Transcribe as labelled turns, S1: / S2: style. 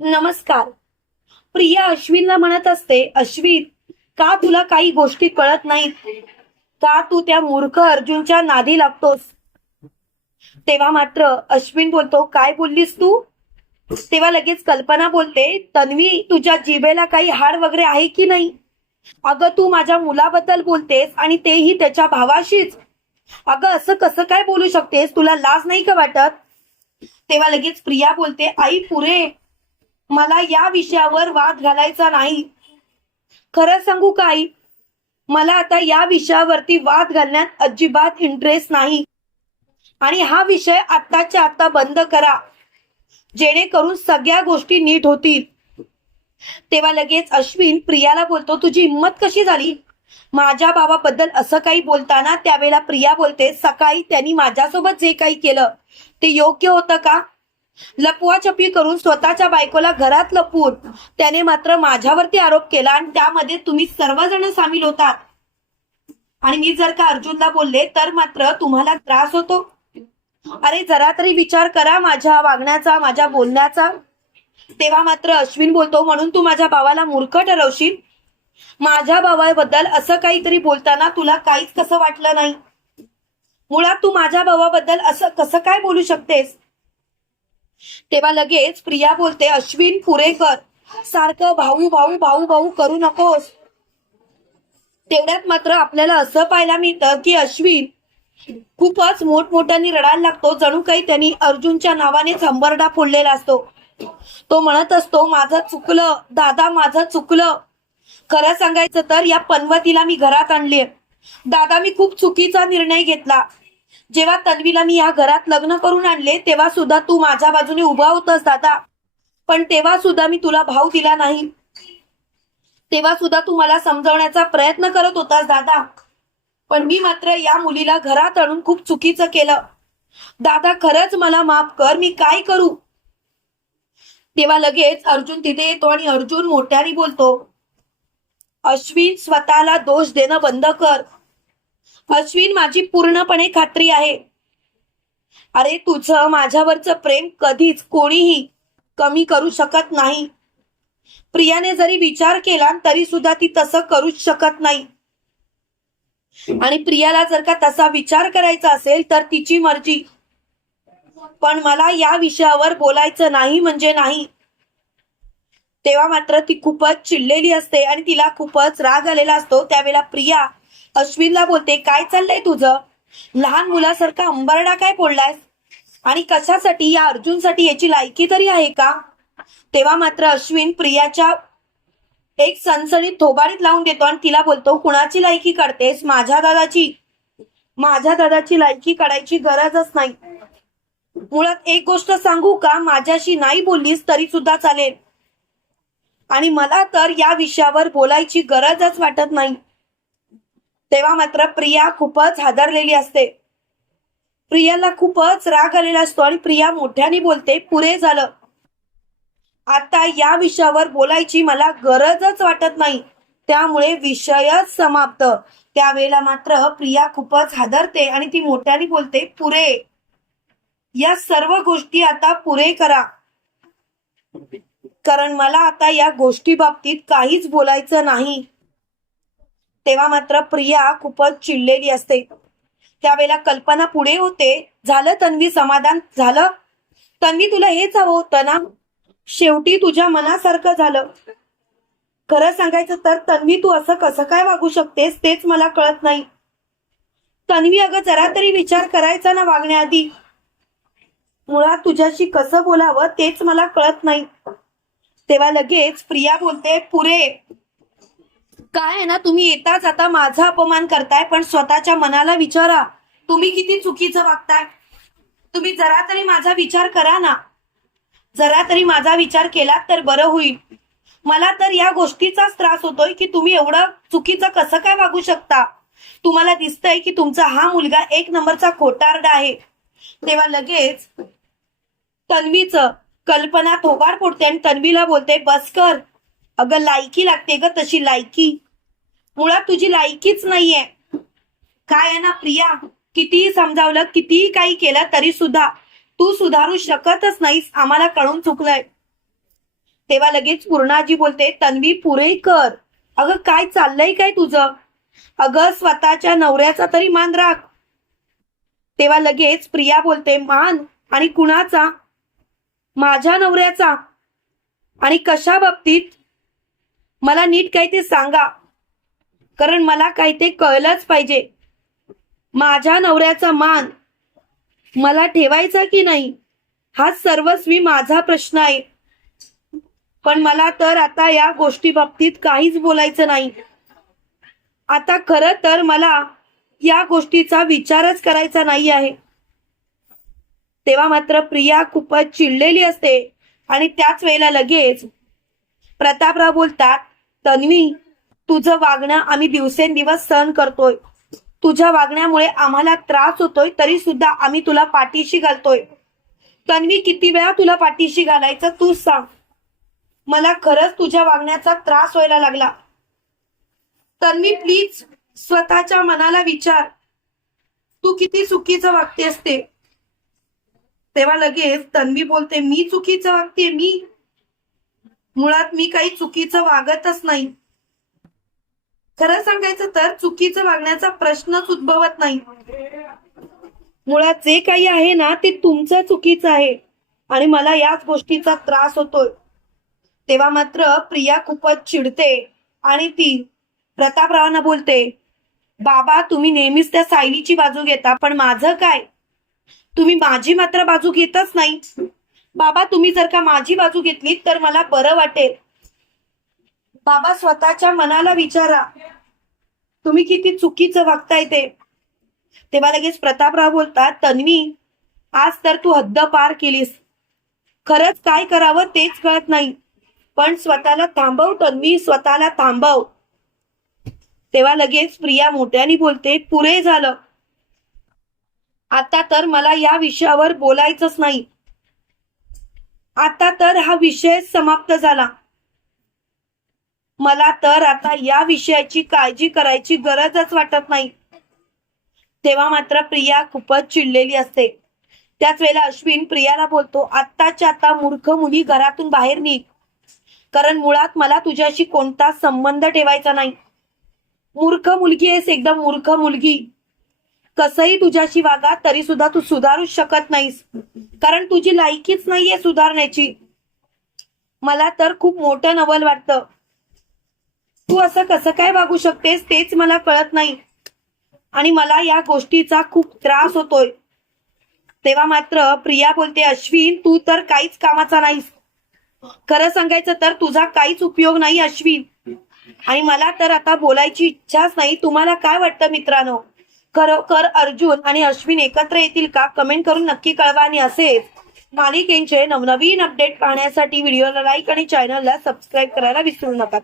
S1: नमस्कार. प्रिया अश्विनला म्हणत असते अश्विन का तुला काही गोष्टी कळत नाहीत? का तू त्या मूर्ख अर्जुनच्या नादी लागतोस? तेव्हा मात्र अश्विन बोलतो काय बोललीस तू? तेव्हा लगेच कल्पना बोलते तन्वी तुझ्या जिभेला काही हाड वगैरे आहे की नाही? अगं तू माझ्या मुलाबद्दल बोलतेस आणि तेही त्याच्या भावाशीच. अगं असं कसं काय बोलू शकतेस? तुला लाज नाही का वाटत? तेव्हा लगेच प्रिया बोलते आई पुरे मला या विषयावर वाद घालायचा नाही. खरं सांगू काही मला आता या विषयावरती वाद घालण्यात अजिबात इंटरेस्ट नाही. आणि हा विषय आत्ताच्या आता बंद करा. जेणेकरून सगळ्या गोष्टी नीट होतील. तेव्हा लगेच अश्विन प्रियाला बोलतो तुझी हिंमत कशी झाली? माझ्या बाबाबद्दल असं काही बोलताना त्यावेळेला प्रिया बोलते सकाळी त्यांनी माझ्यासोबत जे काही केलं ते योग्य होतं का? लपवाछपी करून स्वतःच्या बायकोला घरात लपवून त्याने मात्र माझ्यावरती आरोप केला आणि त्यामध्ये तुम्ही सर्वजण सामील होतात. आणि मी जर का अर्जुनला बोलले तर मात्र तुम्हाला त्रास होतो. अरे जरा तरी विचार करा माझ्या वागण्याचा माझ्या बोलण्याचा. तेव्हा मात्र अश्विन बोलतो म्हणून तू माझ्या भावाला मूर्ख ठरवशील? माझ्या भावाबद्दल असं काहीतरी बोलताना तुला काहीच कसं वाटलं नाही? मुळात तू माझ्या भावाबद्दल असं कसं काय बोलू शकतेस? तेव्हा लगेच प्रिया बोलते अश्विन पुरेकर सारखं भाऊ भाऊ भाऊ भाऊ करू नकोस. तेवढ्यात मात्र आपल्याला असं पाहायला मिळतं की अश्विन खूपच मोठमोठ्याने रडायला लागतो. जणू काही त्यांनी अर्जुनच्या नावाने चंबरडा फोडलेला असतो. तो म्हणत असतो माझं चुकलं. दादा माझं चुकलं. खरं सांगायचं तर या पनवतीला मी घरात आणले दादा मी खूप चुकीचा निर्णय घेतला. जेव्हा तन्वीला मी या घरात लग्न करून आणले तेव्हा सुद्धा तू माझ्या बाजूने उभा होतास दादा. पण तेव्हा सुद्धा मी तुला भाव दिला नाही. तेव्हा सुद्धा तू मला समजवण्याचा प्रयत्न करत होतास दादा. पण मी मात्र या मुलीला घरात आणून खूप चुकीचं केलं. दादा खरंच मला माफ कर मी काय करू? तेव्हा लगेच अर्जुन तिथे येतो आणि अर्जुन मोठ्याने बोलतो अश्विन स्वतःला दोष देणं बंद कर. अश्विन माझी पूर्णपणे खात्री आहे. अरे तुझं माझ्यावरचं प्रेम कधीच कोणीही कमी करू शकत नाही. प्रियाने जरी विचार केला तरी सुद्धा ती तसं करूच शकत नाही. आणि प्रियाला जर का तसा विचार करायचा असेल तर तिची मर्जी. पण मला या विषयावर बोलायचं नाही म्हणजे नाही. तेव्हा मात्र ती खूपच चिडलेली असते आणि तिला खूपच राग आलेला असतो. त्यावेळेला प्रिया अश्विनला बोलते काय चाललंय तुझं? लहान मुलासारखा अंबरडा काय फोडलायस? आणि कशासाठी या अर्जुनसाठी याची लायकी तरी आहे का? तेव्हा मात्र अश्विन प्रियाच्या एक सणसणीत थोबाडीत लावून देतो आणि तिला बोलतो कुणाची लायकी काढतेस? माझ्या दादाची. माझ्या दादाची लायकी काढायची गरजच नाही. मुळात एक गोष्ट सांगू का? माझ्याशी नाही बोललीस तरी सुद्धा चालेल. आणि मला तर या विषयावर बोलायची गरजच वाटत नाही. तेव्हा मात्र प्रिया खूपच हादरलेली असते. प्रियाला खूपच राग आलेला असतो आणि प्रिया मोठ्याने बोलते पुरे झालं. आता या विषयावर बोलायची मला गरजच वाटत नाही. त्यामुळे विषयच समाप्त. त्यावेळेला मात्र प्रिया खूपच हादरते आणि ती मोठ्याने बोलते पुरे. या सर्व गोष्टी आता पुरे करा. कारण मला आता या गोष्टी बाबतीत काहीच बोलायचं नाही. तेव्हा मात्र प्रिया खूपच चिडलेली असते. त्यावेळेला कल्पना पुढे होते झालं तन्वी समाधान झालं? तन्वी तुला हेच हवं होतं ना? शेवटी तुझ्या मनासारखं झालं. खरं सांगायचं तर तन्वी तू असं कसं काय वागू शकतेस तेच मला कळत नाही. तन्वी अगं जरा तरी विचार करायचा ना वागण्याआधी. मुळात तुझ्याशी कसं बोलावं तेच मला कळत नाही. तेव्हा लगेच प्रिया बोलते पुरे काय आहे ना तुम्ही येताच आता माझा अपमान करताय पण स्वतःच्या मनाला विचारा. तुम्ही किती चुकीचं वागताय? तुम्ही जरा तरी माझा विचार करा ना. जरा तरी माझा विचार केला तर बरं होईल. मला तर या गोष्टीचाच त्रास होतोय की तुम्ही एवढं चुकीचं कसं काय वागू शकता? तुम्हाला दिसतंय की तुमचा हा मुलगा एक नंबरचा खोटारडा आहे. तेव्हा लगेच तन्वीचं कल्पना थोगाड फोडते आणि तन्वीला बोलते बस कर अगं लायकी लागते ग तशी लायकी. मुळात तुझी लायकीच नाहीये. काय आहे ना प्रिया? कितीही समजावलं कितीही काही केलं तरी सुद्धा तू सुधारू शकतच नाहीस आम्हाला कळून चुकलंय. तेव्हा लगेच पूर्णाजी बोलते तन्वी पुरे कर. अगं काय चाललंय काय तुझं? अगं स्वतःच्या नवऱ्याचा तरी मान राख. तेव्हा लगेच प्रिया बोलते मान? आणि कुणाचा? माझ्या नवऱ्याचा. आणि कशा बाबतीत? मला नीट काय ते सांगा. कारण मला काय ते कळलंच पाहिजे. माझ्या नवऱ्याचा मान मला ठेवायचा की नाही हा सर्वस्वी माझा प्रश्न आहे. पण मला तर आता या गोष्टी बाबतीत काहीच बोलायचं नाही. आता खरं तर मला या गोष्टीचा विचारच करायचा नाही आहे. तेव्हा मात्र प्रिया खूपच चिडलेली असते आणि त्याच वेळेला लगेच प्रतापराव बोलतात तन्वी तुझं वागणं आम्ही दिवसेंदिवस सहन करतोय. तुझ्या वागण्यामुळे आम्हाला त्रास होतोय तरी सुद्धा आम्ही तुला पाठीशी घालतोय. तन्वी किती वेळा तुला पाठीशी घालायचं तू सांग. मला खरंच तुझ्या वागण्याचा त्रास व्हायला लागला. तन्वी प्लीज स्वतःच्या मनाला विचार. तू किती चुकीचं वागते असते तेव्हा लगेच तन्वी बोलते मी चुकीचं वागते मी मुळात मी काही चुकीचं वागतच नाही. खरं सांगायचं तर चुकीचं वागण्याचा प्रश्नच उद्भवत नाही. मुळात जे काही आहे ना ते तुमचं चुकीचं आहे. आणि मला याच गोष्टीचा त्रास होतोय. तेव्हा मात्र प्रिया खूपच चिडते आणि ती प्रतापरावांना बोलते बाबा तुम्ही नेहमीच त्या सायलीची बाजू घेता पण माझं काय? तुम्ही माझी मात्र बाजू घेतच नाही. बाबा तुम्ही जर का माझी बाजू घेतली तर मला बरं वाटेल. बाबा स्वतःच्या मनाला विचारा. तुम्ही किती चुकीचं वागताय ते. तेव्हा लगेच प्रतापराव बोलतात तन्वी आज तर तू हद्द पार केलीस. खरंच काय करावं तेच कळत नाही. पण स्वतःला थांबव तन्वी स्वतःला थांबव. तेव्हा लगेच प्रिया मोठ्याने बोलते पुरे झालं. आता तर मला या विषयावर बोलायचंच नाही. आता तर हा विषय समाप्त झाला. मला तर आता या विषयाची काळजी करायची गरजच वाटत नाही. तेव्हा मात्र प्रिया खूपच चिडलेली असते. त्याच वेळेला अश्विन प्रियाला बोलतो आत्ताच्या आता मूर्ख मुली घरातून बाहेर निघ. कारण मुळात मला तुझ्याशी कोणता संबंध ठेवायचा नाही. मूर्ख मुलगी आहेस एकदम मूर्ख मुलगी. कसंही तुझ्याशी वागा तरी सुद्धा तू सुधारूच शकत नाहीस. कारण तुझी लायकीच नाहीये सुधारण्याची. मला तर खूप मोठं नवल वाटतं. तू असं कसं काय वागू शकतेस तेच मला कळत नाही. आणि मला या गोष्टीचा खूप त्रास होतोय. तेव्हा मात्र प्रिया बोलते अश्विन तू तर काहीच कामाचा नाहीस. खरं सांगायचं तर तुझा काहीच उपयोग नाही अश्विन. आणि मला तर आता बोलायची इच्छाच नाही. तुम्हाला काय वाटतं मित्रांनो? खरोखर अर्जुन आणि अश्विन एकत्र येतील का? कमेंट करून नक्की कळवा आणि असेच मालिकेंचे नवनवीन अपडेट पाहण्यासाठी व्हिडिओला लाईक आणि चॅनलला सबस्क्राईब करायला विसरू नका.